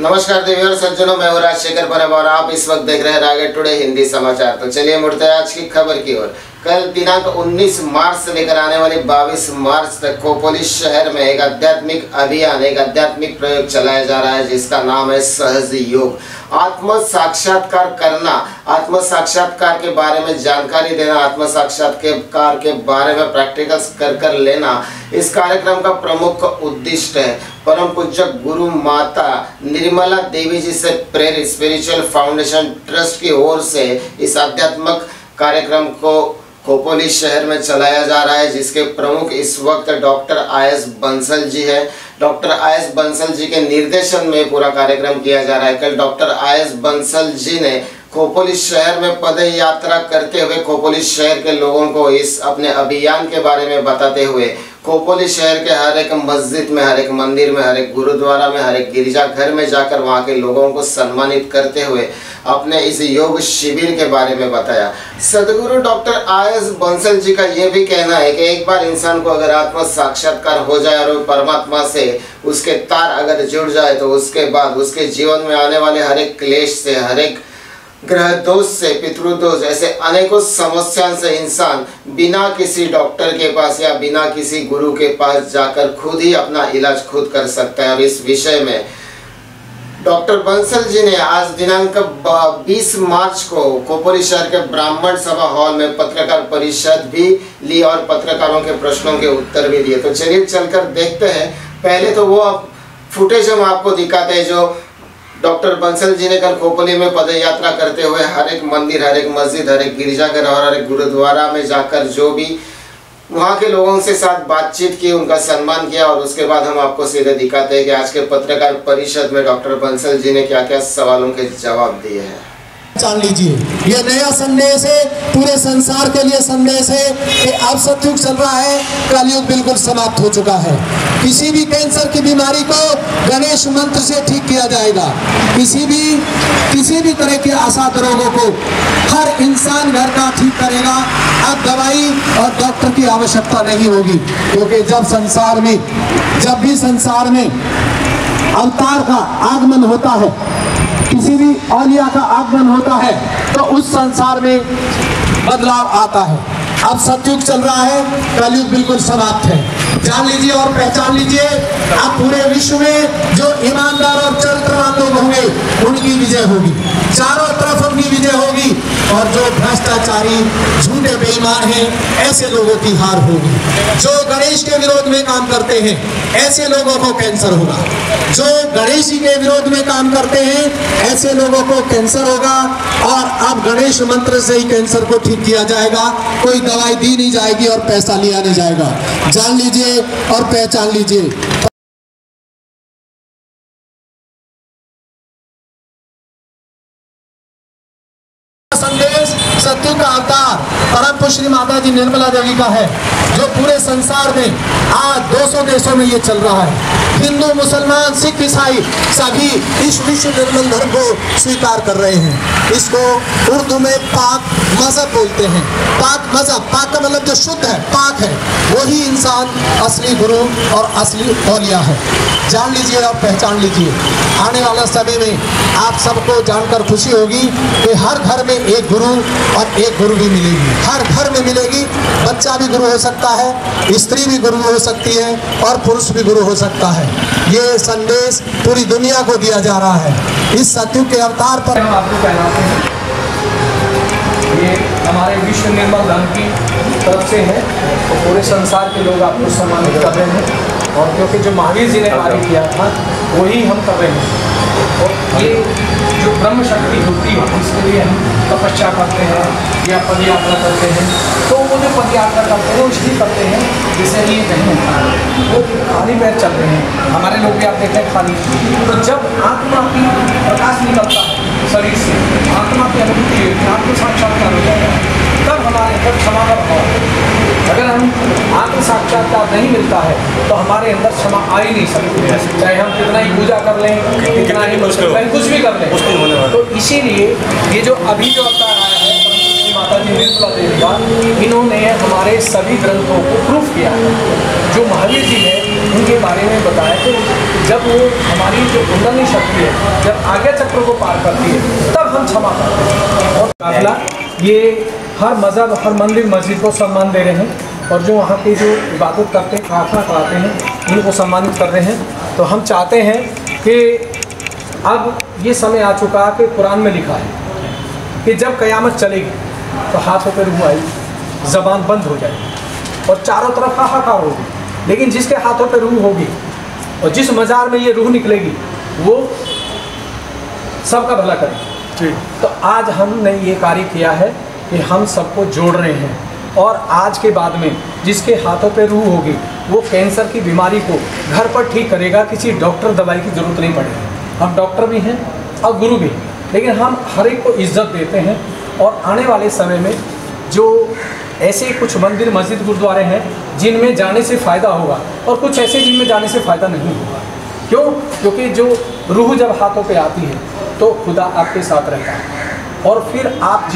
नमस्कार देवी और सज्जनों, मैं हूं राजशेखर परब और आप इस वक्त देख रहे हैं रायगढ़ टुडे हिंदी समाचार। तो चलिए मुड़ते हैं आज की खबर की ओर। कल दिनांक 19 मार्च से लेकर आने वाली 22 मार्च तक खोपोली शहर में एक आध्यात्मिक अभियान, एक आध्यात्मिक प्रयोग चलाया जा रहा है जिसका नाम है सहज योग। आत्म साक्षात्कार करना, आत्म साक्षात्कार के बारे में जानकारी देना, आत्म साक्षात्कार के बारे में प्रैक्टिकल्स कर लेना इस कार्यक्रम का प्रमुख उद्देश्य है। परम पूज्य गुरु माता निर्मला देवी जी से प्रेरित स्पिरिचुअल फाउंडेशन ट्रस्ट की ओर से इस आध्यात्मिक कार्यक्रम को खोपोली शहर में चलाया जा रहा है, जिसके प्रमुख इस वक्त डॉक्टर आयस बंसल जी है। डॉक्टर आयस बंसल जी के निर्देशन में पूरा कार्यक्रम किया जा रहा है। कल डॉक्टर आयस बंसल जी ने खोपोली शहर में पद यात्रा करते हुए खोपोली शहर के लोगों को इस अपने अभियान के बारे में बताते हुए खोपोली शहर के हर एक मस्जिद में, हर एक मंदिर में, हर एक गुरुद्वारा में, हर एक गिरजाघर में जाकर वहाँ के लोगों को सम्मानित करते हुए अपने इस योग शिविर के बारे में बताया। सदगुरु डॉक्टर आयस बंसल जी का ये भी कहना है कि एक बार इंसान को अगर आत्म साक्षात्कार हो जाए और वो परमात्मा से उसके तार अगर जुड़ जाए तो उसके बाद उसके जीवन में आने वाले हर एक क्लेश से, हर एक ग्रह दोष से, पितृदोष, ऐसे अनेकों समस्याओं से इंसान बिना किसी डॉक्टर के पास या बिना किसी गुरु के पास जाकर खुद ही अपना इलाज खुद कर सकता है। और इस विषय में डॉक्टर बंसल जी ने आज दिनांक 20 मार्च को खोपोली शहर के ब्राह्मण सभा हॉल में पत्रकार परिषद भी ली और पत्रकारों के प्रश्नों के उत्तर भी दिए। तो चलिए चलकर देखते हैं। पहले तो वो फुटेज हम आपको दिखाते हैं जो डॉक्टर बंसल जी ने कल खोपोली में पद यात्रा करते हुए हर एक मंदिर, हर एक मस्जिद, हर एक गिरजाघर और हर एक गुरुद्वारा में जाकर जो भी वहाँ के लोगों से साथ बातचीत की, उनका सम्मान किया। और उसके बाद हम आपको सीधे दिखाते हैं कि आज के पत्रकार परिषद में डॉक्टर बंसल जी ने क्या क्या सवालों के जवाब दिए हैं। जान लीजिए, ये नया संदेश है, पूरे संसार के लिए संदेश है कि अब सतयुग चल रहा है, कलयुग बिल्कुल समाप्त हो चुका है। किसी भी कैंसर की बीमारी को गणेश मंत्र से ठीक किया जाएगा। किसी भी तरह के असाध रोगों को हर इंसान घर का ठीक करेगा। अब दवाई और डॉक्टर की आवश्यकता नहीं होगी, क्योंकि जब भी संसार में अवतार का आगमन होता है, किसी भी औलिया का आगमन होता है, तो उस संसार में बदलाव आता है। अब सतयुग चल रहा है, कलयुग बिल्कुल समाप्त है। जान लीजिए और पहचान लीजिए, अब पूरे विश्व में जो ईमानदार और चरित्रवान लोग होंगे उनकी विजय होगी, चारों तरफ उनकी विजय होगी। और जो भ्रष्टाचारी, झूठे बेईमान हैं, ऐसे लोगों की हार होगी। जो गणेश के विरोध में काम करते हैं, ऐसे लोगों को कैंसर होगा। जो गणेश जी के विरोध में काम करते हैं, ऐसे लोगों को कैंसर होगा। और अब गणेश मंत्र से ही कैंसर को ठीक किया जाएगा। कोई दवाई दी नहीं जाएगी और पैसा लिया नहीं जाएगा। जान लीजिए और पहचान लीजिए। संदेश सत्य का अवतार परम पूज्य श्री माता जी निर्मला देवी का है, जो पूरे संसार में आज 200 देशों में ये चल रहा है। हिंदू, मुसलमान, सिख, ईसाई सभी इस विश्व निर्मल धर्म को स्वीकार कर रहे हैं। इसको उर्दू में पाक मजहब बोलते हैं। पाक मजहब, पाक का मतलब जो शुद्ध है, पाक है, वही इंसान असली गुरु और असली औलिया है। जान लीजिए और पहचान लीजिए। आने वाला समय में आप सबको जानकर खुशी होगी कि हर घर में एक गुरु और एक गुरु भी मिलेगी। हर घर में मिलेगी। बच्चा भी गुरु हो सकता है, स्त्री भी गुरु हो सकती है और पुरुष भी गुरु हो सकता है। ये संदेश पूरी दुनिया को दिया जा रहा है। इस सतयुग के अवतार पर हम आपको कहलाते हैं। ये हमारे विश्व निर्मल धर्म की तरफ से है और पूरे संसार के लोग आपको सम्मानित कर रहे हैं। और क्योंकि जो महावीर जी ने कार्य किया था वही हम कर रहे हैं। और ये जो ब्रह्म शक्ति होती है, इसके लिए हम तपस्या करते हैं या पद यात्रा करते हैं। तो वो जो पद यात्रा करते हैं वो इसलिए करते हैं जैसे ये नहीं होता है, वो खाली पैर चल रहे हैं। हमारे लोग भी आप देखें खाली। तो जब आत्मा की प्रकाश निकलता है शरीर से, आत्मा की अनुभूति, आत्म साक्षात्कार हो जाएगा, तब हमारे अंदर क्षमा का भाव। अगर हम आत्म साक्षात्कार नहीं मिलता है तो हमारे अंदर क्षमा आ ही नहीं सकती। चाहे हम कितना ही पूजा कर लें, कितना ही कुछ भी कर लें। तो इसीलिए ये जो अभी जो अवतार आया है माता जी जी निर्मला देवी का, इन्होंने हमारे सभी ग्रंथों को प्रूफ किया है। जो महावीर जी है उनके बारे में बताया कि जब वो हमारी जो कुंडली शक्ति है जब आज्ञा चक्र को पार करती है तब हम क्षमा करते हैं। और काफिला ये हर मज़हब हर मंदिर मस्जिद को सम्मान दे रहे हैं और जो वहाँ की जो इबादत करते हैं प्रार्थना कराते हैं इनको सम्मानित कर रहे हैं। तो हम चाहते हैं कि अब ये समय आ चुका कि कुरान में लिखा है कि जब क़यामत चलेगी तो हाथों पे रूह आएगी, ज़बान बंद हो जाएगी और चारों तरफ हाहाकार होगी, लेकिन जिसके हाथों पे रूह होगी और जिस मज़ार में ये रूह निकलेगी वो सबका भला करेगी। तो आज हमने ये कार्य किया है कि हम सबको जोड़ रहे हैं और आज के बाद में जिसके हाथों पे रूह होगी वो कैंसर की बीमारी को घर पर ठीक करेगा, किसी डॉक्टर दवाई की ज़रूरत नहीं पड़ेगी। हम डॉक्टर भी हैं और गुरु भी, लेकिन हम हर एक को इज्जत देते हैं। और आने वाले समय में जो ऐसे कुछ मंदिर मस्जिद गुरुद्वारे हैं जिनमें जाने से फ़ायदा होगा और कुछ ऐसे जिनमें जाने से फ़ायदा नहीं होगा। क्यों? क्योंकि जो रूह जब हाथों पे आती है तो खुदा आपके साथ रहता है और फिर आप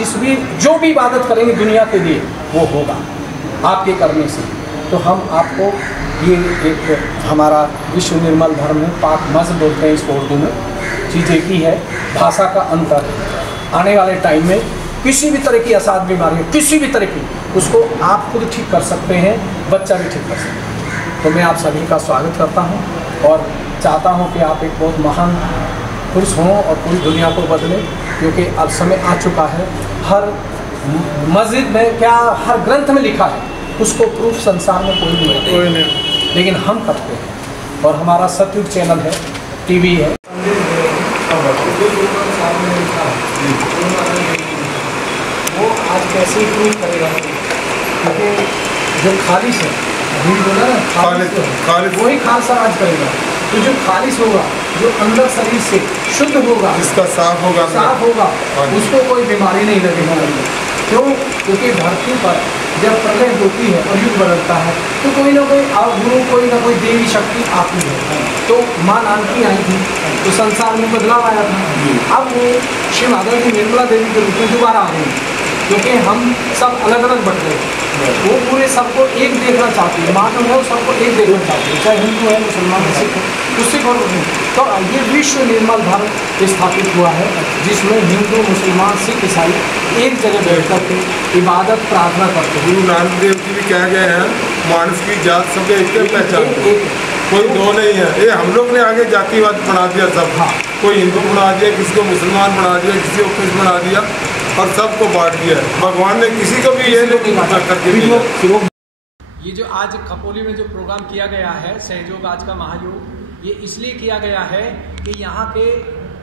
जो भी इबादत करेंगे दुनिया के लिए वो होगा आपके करने से। तो हम आपको ये एक हमारा विश्व निर्मल धर्म है, पाक मज़हब बोलते हैं इसको उर्दू में, चीज़ें की है, भाषा का अंतर है। आने वाले टाइम में किसी भी तरह की असाध बीमारी है, किसी भी तरह की, उसको आप खुद ठीक कर सकते हैं, बच्चा भी ठीक कर सकते हैं। तो मैं आप सभी का स्वागत करता हूँ और चाहता हूँ कि आप एक बहुत महान पुरुष हों और पूरी दुनिया को बदलें, क्योंकि अब समय आ चुका है। हर मस्जिद में क्या हर ग्रंथ में लिखा है, उसको प्रूफ संसार में कोई नहीं, लेकिन हम करते हैं। और हमारा सतयुग चैनल है, टीवी है, वो आज कैसे ही प्रूव करेगा, क्योंकि जो खालिश है बोला ना खालिश वही खालसा आज करेगा। तो जो खालिश होगा, जो अंदर शरीर से शुद्ध होगा, इसका साफ होगा उसको कोई बीमारी नहीं लगेगी। क्यों? क्योंकि धरती पर जब प्रलय होती है और युग बदलता है तो कोई ना कोई अवगुरु, कोई ना कोई देवी शक्ति आती है। तो माँ नानकी आई थी तो संसार में बदलाव आया था। अब वो श्री माता जी निर्मला देवी के रूप में दोबारा आ रही है, क्योंकि हम सब अलग अलग बट गए। वो पूरे सबको एक देखना चाहती है, माँ जो है वो सबको एक देखना चाहती है, चाहे हिंदू है, मुसलमान है, सिख है, उससे और तो ये विश्व निर्मल धर्म स्थापित हुआ है, जिसमें हिंदू मुसलमान सिख ईसाई एक जगह बैठ करके इबादत प्रार्थना करते हैं। गुरु नानक देव जी भी कह गए हैं, मानस की जात सबके एक पहचान, कोई दो नहीं है। ये हम लोग ने आगे जातिवाद बना दिया सब। हाँ, कोई हिंदू बना दिया, किसी को मुसलमान बना दिया, किसी को कुछ बना दिया और सबको बांट दिया। भगवान ने किसी को भी ये नहीं करके। ये जो आज खपोली में जो प्रोग्राम किया गया है सहयोग आज का महायोग, ये इसलिए किया गया है कि यहाँ के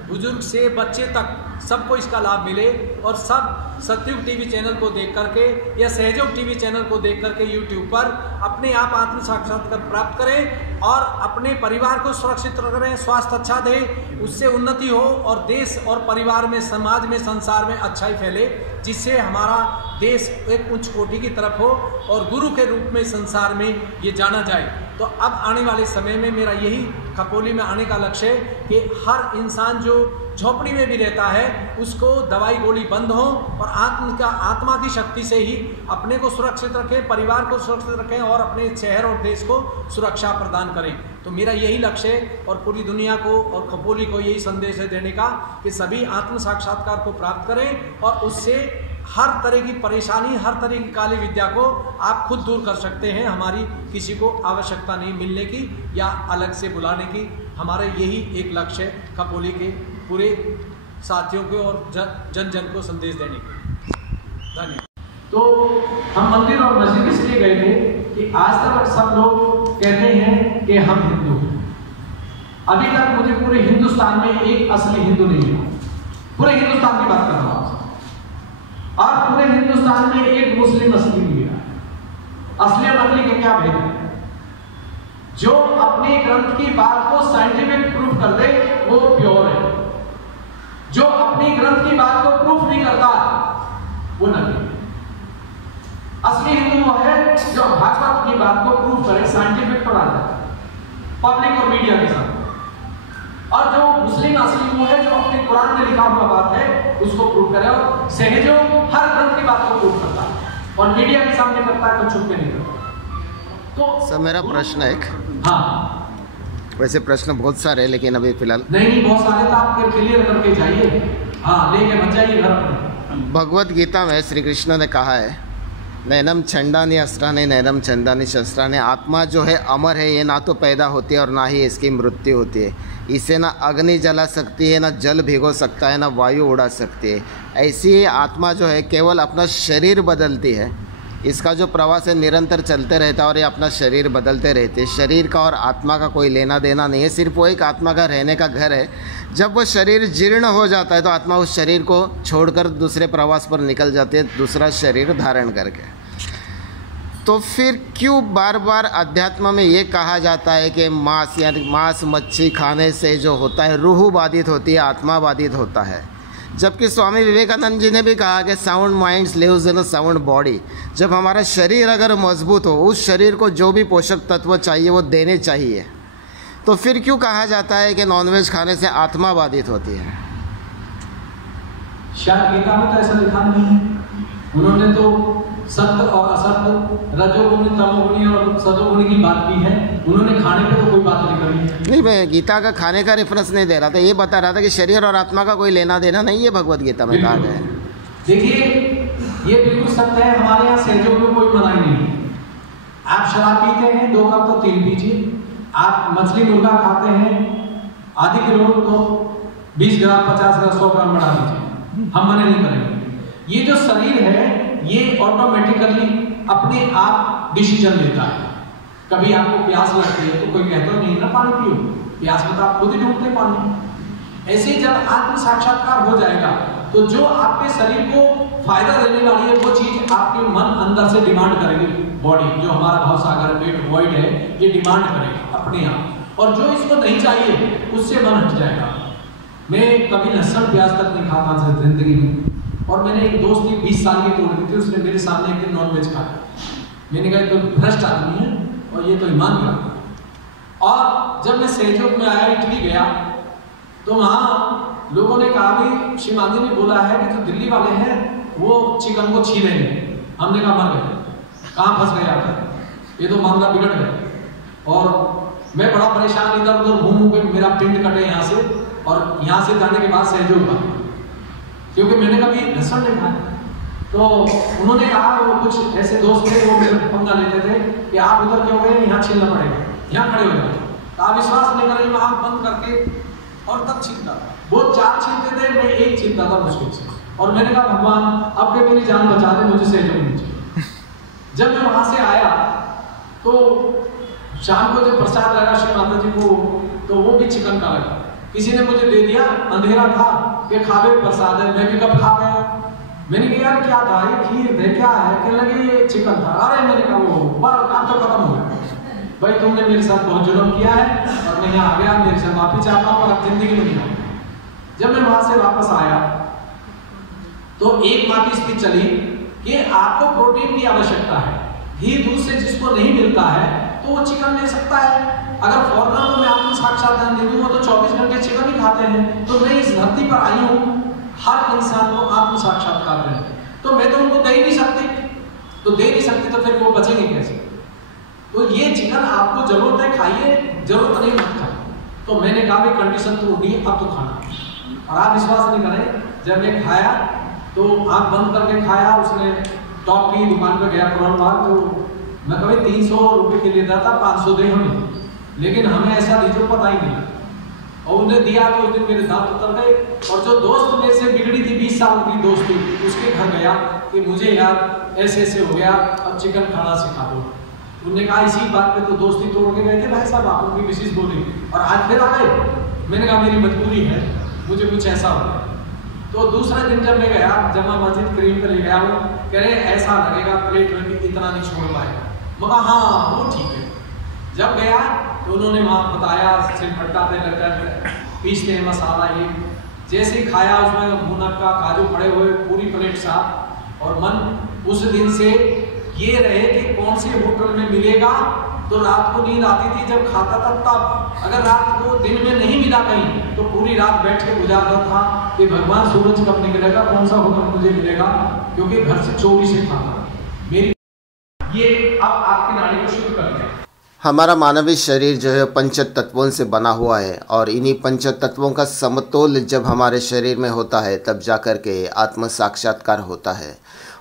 बुजुर्ग से बच्चे तक सबको इसका लाभ मिले और सब सतयुग टीवी चैनल को देख करके या सहयोग टीवी चैनल को देख करके यूट्यूब पर अपने आप आत्म साक्षात्कार प्राप्त करें और अपने परिवार को सुरक्षित करें, स्वास्थ्य अच्छा दें, उससे उन्नति हो और देश और परिवार में, समाज में, संसार में अच्छाई फैले, जिससे हमारा देश एक उच्च कोटि की तरफ हो और गुरु के रूप में संसार में ये जाना जाए। तो अब आने वाले समय में मेरा यही खपोली में आने का लक्ष्य है कि हर इंसान जो झोपड़ी में भी रहता है उसको दवाई गोली बंद हो और आत्मा की शक्ति से ही अपने को सुरक्षित रखें, परिवार को सुरक्षित रखें और अपने शहर और देश को सुरक्षा प्रदान करें। तो मेरा यही लक्ष्य है और पूरी दुनिया को और खपोली को यही संदेश है देने का कि सभी आत्म साक्षात्कार को प्राप्त करें और उससे हर तरह की परेशानी, हर तरह की काली विद्या को आप खुद दूर कर सकते हैं। हमारी किसी को आवश्यकता नहीं मिलने की या अलग से बुलाने की। हमारा यही एक लक्ष्य है खपोली के पूरे साथियों को और जन जन को संदेश देने की। धन्यवाद। तो हम मंदिर और मस्जिद इसलिए गए थे कि आज तक सब लोग कहते हैं कि हम हिंदू हैं। अभी तक मुझे पूरे हिंदुस्तान में एक असली हिंदू नहीं मिला। पूरे हिंदुस्तान की बात कर रहा हूँ और पूरे हिंदुस्तान में एक मुस्लिम असली मिला। असली और नकली के क्या भेद है? जो अपने ग्रंथ की बात को साइंटिफिक प्रूफ कर दे वो प्योर है, जो अपनी ग्रंथ की बात को प्रूफ नहीं करता वो नकली है। असली हिंदू वो है जो भागवत की बात को प्रूफ करे, साइंटिफिक पढ़ा जाए पब्लिक और मीडिया के साथ। और जो मुस्लिम असली वो है जो अपने कुरान में लिखा हुआ बात है उसको प्रूव करे। और सहजो हर ग्रंथ की बात को प्रूव करता है और मीडिया के सामने करता है, कुछ छुप के नहीं करता। तो सर मेरा प्रश्न है एक, हाँ वैसे प्रश्न बहुत सारे हैं लेकिन अभी फिलहाल नहीं बहुत सारे तो आप क्लियर करके जाइए, हाँ लेके मत जाइए घर पर। भगवत गीता में श्री कृष्ण ने कहा है, नैनम छंदानी अस्त्राने नैनम छंदानी शस्त्राने, आत्मा जो है अमर है, ये ना तो पैदा होती है और ना ही इसकी मृत्यु होती है। इसे ना अग्नि जला सकती है, ना जल भिगो सकता है, ना वायु उड़ा सकती है। ऐसी ही आत्मा जो है केवल अपना शरीर बदलती है, इसका जो प्रवास है निरंतर चलते रहता है और ये अपना शरीर बदलते रहते हैं। शरीर का और आत्मा का कोई लेना देना नहीं है, सिर्फ वो एक आत्मा का रहने का घर है। जब वो शरीर जीर्ण हो जाता है तो आत्मा उस शरीर को छोड़कर दूसरे प्रवास पर निकल जाती है, दूसरा शरीर धारण करके। तो फिर क्यों बार बार अध्यात्म में ये कहा जाता है कि मांस यानी मांस मच्छी खाने से जो होता है रूह बाधित होती है, आत्मा बाधित होता है, जबकि स्वामी विवेकानंद जी ने भी कहा कि sound minds lives in a sound body. जब हमारा शरीर अगर मजबूत हो, उस शरीर को जो भी पोषक तत्व चाहिए वो देने चाहिए, तो फिर क्यों कहा जाता है कि नॉनवेज खाने से आत्मा बाधित होती है? शायद गीता में तो ऐसा लिखा नहीं है। उन्होंने तो सत्य और असत्य, रजोगुणी तमोगुणी और सतोगुणी की बात की है, उन्होंने खाने पे तो कोई बात नहीं करी। नहीं, मैं गीता का खाने का रेफरेंस नहीं दे रहा था, ये बता रहा था कि शरीर और आत्मा का कोई लेना देना नहीं है, भगवत गीता में कहा गया है। देखिए ये बिल्कुल सत्य है, हमारे यहाँ सहजोग में कोई मनाही नहीं है। आप शराब पीते हैं 2 कप तो 3 पीजिए, आप मछली मुर्गा खाते हैं आधे किलो तो 20 ग्राम 50 ग्राम 100 ग्राम बढ़ा दीजिए, हम मना नहीं करेंगे। ये जो शरीर है ये ऑटोमेटिकली अपने आप डिसीजन लेता है। कभी आपको प्यास लगती है तो कोई कहता नहीं ना पानी पियो, प्यास में तो आप खुद ही ढूंढते पानी। ऐसे जब आत्म साक्षात्कार हो जाएगा तो जो आपके शरीर को फायदा देने वाली है वो चीज आपके मन अंदर से डिमांड करेगी। बॉडी जो हमारा भाव सागर पेट वॉइड है ये डिमांड करेगा अपने आप, और जो इसको नहीं चाहिए उससे मन हट जाएगा। मैं कभी लहसुन प्याज तक नहीं खाता था जिंदगी में, और मैंने एक दोस्त की 20 साल की तोड़ दी थी, उसने मेरे सामने एक दिन नॉनवेज खाया। मैंने कहा तो भ्रष्ट आदमी है और ये तो ईमान का। और जब मैं सहयोग में आया, इटली गया, तो वहाँ लोगों ने कहा भाई शिवाजी ने बोला है कि जो दिल्ली वाले हैं वो चिकन को छीलेंगे। हमने कहा मर गए, कहाँ फंस गए आकर, ये तो मामला बिगड़ गया। और मैं बड़ा परेशान, इधर उधर घूम के मेरा पिंड कटे यहाँ से, और यहाँ से जाने के बाद सहयोग हुआ क्योंकि मैंने कभी लहसुन नहीं खाया। तो उन्होंने कहा, वो कुछ ऐसे दोस्त थे वो मेरे पंगा लेते थे कि आप उधर क्यों गए, यहाँ छीलना पड़ेगा, यहाँ खड़े हो जाओ। तो आप विश्वास नहीं करेंगे, आँख बंद करके और तब छीलता। वो 4 छीलते थे, मैं 1 छीलता था मुश्किल से। और मैंने कहा भगवान अब के मेरी जान बचा दे, मुझे सहयोग नहीं चाहिए। जब मैं वहाँ से आया तो शाम को जब प्रसाद लगा श्री माता जी को, तो वो भी चिकन का लगा। किसी ने मुझे दे दिया, अंधेरा था कि खावे प्रसाद है, मैं भी कब खा गया। मैंने कहा यार क्या था ये, खीर थे क्या है, कहने लगे ये चिकन था। अरे मैंने कहा वो बस अब तो खत्म हो गया भाई, तुमने मेरे साथ बहुत जुल्म किया है और मैं यहाँ आ गया, मेरे से माफी चाहता हूँ और अब जिंदगी में नहीं आऊंगा। जब मैं वहां से वापस आया तो एक माँ की स्पीच चली कि आपको प्रोटीन की आवश्यकता है, घी दूध से जिसको नहीं मिलता है तो वो चिकन ले सकता है। अगर फॉरनर में आत्म साक्षात्कार दे दूँ, वो तो 24 घंटे चिकन ही खाते हैं। तो मैं इस धरती पर आई हूँ हर इंसान को आत्म साक्षात्कार देने, तो मैं तो उनको दे ही नहीं सकती, तो दे नहीं सकती तो फिर वो बचेंगे कैसे। तो ये चिकन आपको जरूरत है खाइए, जरूरत नहीं मत खाइए। तो मैंने कहा भाई कंडीशन तो होगी, अब तो खाना। और आप विश्वास नहीं करें, जब मैं खाया तो आँख बंद करके खाया। उसने टॉप की दुकान पर गया पुरान बाग, तो मैं कभी 300 रुपये के लिए था, 500 दे हमें, लेकिन हमें ऐसा दीजिए पता ही नहीं। और उन्हें दिया तो उस दिन मेरे दांत उतर गए। और जो दोस्त मेरे से बिगड़ी थी 20 साल की दोस्ती, उसके घर गया कि मुझे यार ऐसे ऐसे हो गया, अब चिकन खाना सिखा दो। उन्होंने कहा इसी बात पे तो दोस्ती तोड़ के गए थे भाई साहब, आप उनकी विशेष बोली और आज फिर आ गए। मैंने कहा मेरी मजबूरी है, मुझे कुछ ऐसा हो गया। तो दूसरे दिन जब मैं गया जमा मस्जिद क्रीम पे ले गया, वो कह रहे ऐसा लगेगा प्लेट में भी इतना नहीं छोड़ पाएगा। मगर हाँ वो ठीक है। जब गया तो उन्होंने वहाँ बताया सिलपट्टा पे लगकर पीसते हैं मसाला, ये जैसे ही खाया उसमें मुनक्का काजू पड़े हुए, पूरी प्लेट साफ। और मन उस दिन से ये रहे कि कौन से होटल में मिलेगा। तो रात को नींद आती थी जब खाता था तब, अगर रात को दिन में नहीं मिला कहीं तो पूरी रात बैठ के गुजारता था कि भगवान सूरज कब निकलेगा, कौन सा होटल मुझे मिलेगा, क्योंकि घर से चोरी से खाता। मेरी ये अब आपकी नाड़ी को शुद्ध कर दिया। हमारा मानवीय शरीर जो है पंच तत्वों से बना हुआ है और इन्हीं पंच तत्वों का समतोल जब हमारे शरीर में होता है तब जाकर के आत्म साक्षात्कार होता है।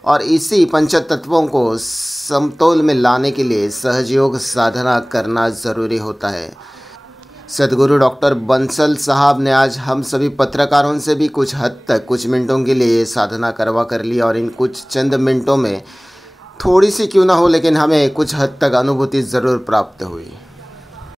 और इसी पंच तत्वों को समतोल में लाने के लिए सहयोग साधना करना ज़रूरी होता है। सदगुरु डॉक्टर बंसल साहब ने आज हम सभी पत्रकारों से भी कुछ हद तक कुछ मिनटों के लिए साधना करवा कर ली और इन कुछ चंद मिनटों में थोड़ी सी क्यों ना हो लेकिन हमें कुछ हद तक अनुभूति ज़रूर प्राप्त हुई।